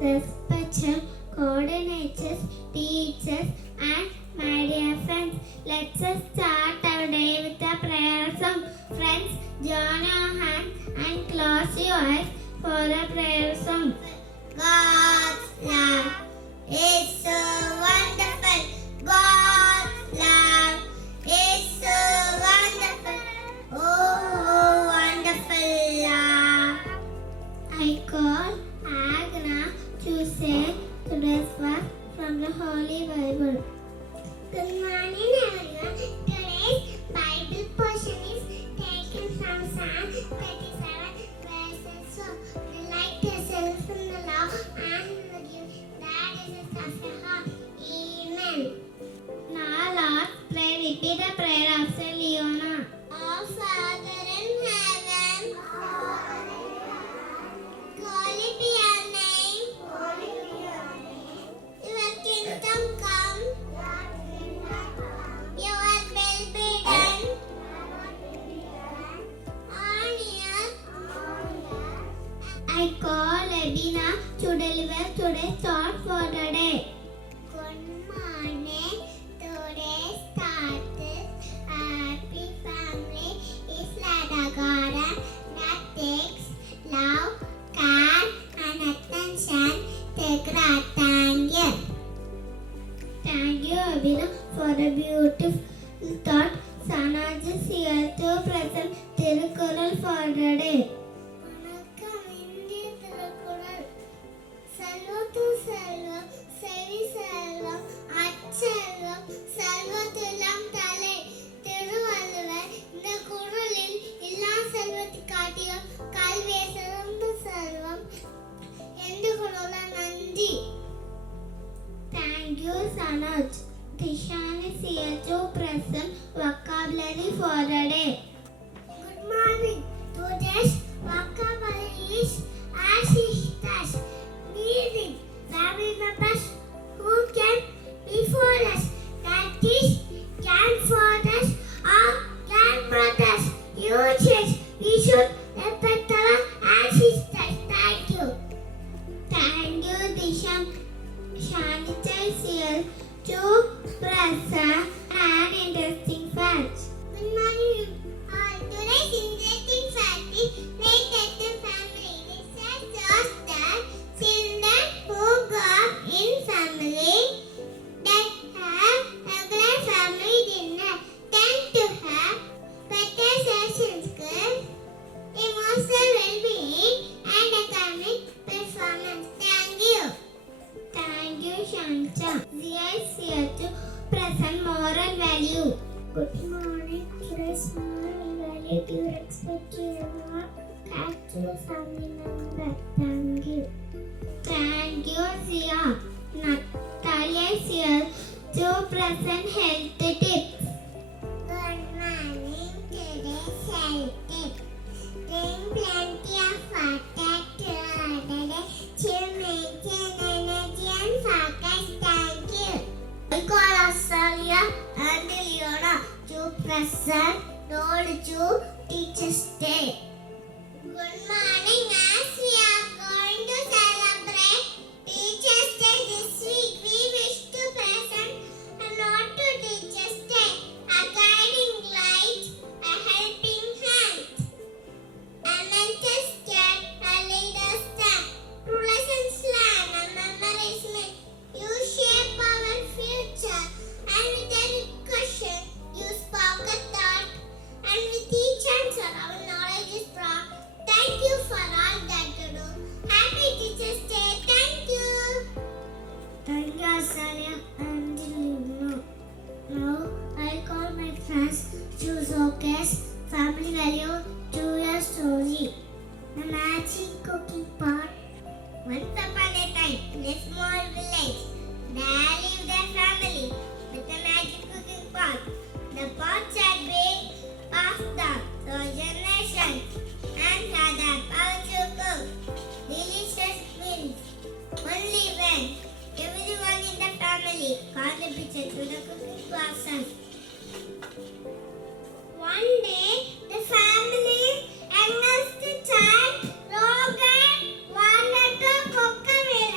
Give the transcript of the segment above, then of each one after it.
respected coordinators, teachers, and my dear friends. Let's start our day with a prayer song. Friends, join your hands and close your eyes for a prayer song. God's love is so wonderful. God's love is so wonderful. Oh, wonderful love. I call Agna to say today's verse from the Holy Bible. Good morning, everyone. Today's Bible portion is taken from Psalm 37, verses 4. Delight yourself in the law and in the gift. That is the stuff of your heart. Amen. Now, Lord, repeat the prayer after Leona. Our Father in heaven, holy be your name. Your kingdom come. Your will be done. On earth. I call Edina to deliver today's thought for the day. Good morning. Today started. Happy family is like a garden that takes love, care, and attention. Take that. Thank you. Thank you, Abhina, for a beautiful thought. Sanaj is here to present Tirukural for the day. வணக்கம் இந்திய திருக்குறள். செல்வத்து செல்வம், செவி செல்வம், அச்செல்வம், செல்வத்தெல்லாம் தலை. திருவள்ளுவர் இந்த குறளில் எல்லா செல்வத்தை காட்டியும் கல்வியை சிறந்த செல்வம் என்று கூற நன்றி. Thank you, Sanaj. Dishan is here to present vocabulary for the day. Good morning. Today's vocabulary is as is thus, meaning family members who can be for us, that is, grandfathers or grandmothers. Usage, we should respect our ancestors. Thank you. Thank you, Dishan. Shanita is here to present an interesting fact. Good morning. Today's interesting fact is related to family. Research shows that children who grow up in family that have regular family dinner tend to have better social skills, emotional well-being, and academic performance. Thank you. Thank you, Shanta. Zia is here to present moral value. Good morning. Today's moral value to respect your actual family member. Thank you. Thank you, Zia. Natalia is here to present health tips. Good morning. Today's health tip. Drink plenty of water throughout the day to maintain energy and focus. Thank you. I call Australia and Leona to present Road to Teachers Day. Good morning. As we are going to celebrate Teachers Day this week, we wish to present a note to Teachers Day, a guiding light, a helping hand, a mentor step, a leader's step, to lessons learned, a memories made. You shape our future, and with every question, you spark a thought, and with each answer, our knowledge is brought. Thank you for all that you do. Happy Teachers Day. Thank you. Thank you, Asalia and Lino. Now, I call my friends to showcase family value to your story. The magic cooking pot. Once upon a time, in a small village, there lived a family with a magic cooking pot. The pots had been passed down through generations and had the power to cook delicious meals. Only when everyone in the family contributed to the cooking process. One day, the family's youngest child, Logan, wanted to cook a meal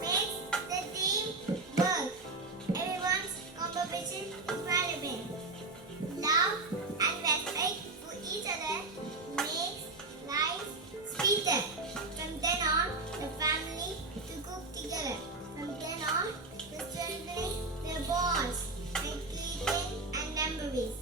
makes the team work. Everyone's contribution is valuable. Love and respect for each other makes life sweeter. From then on, the family to cook together. From then on, the strengthening their bonds, creating and memories.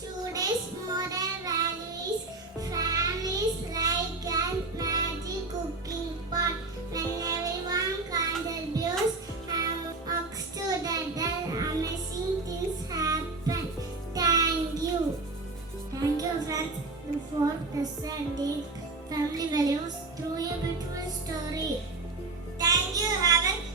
Today's modern values, families like and magic cooking pot. When everyone contributes and works together, amazing things happen. Thank you. Thank you, friends, for presenting family values through a beautiful story. Thank you. Have a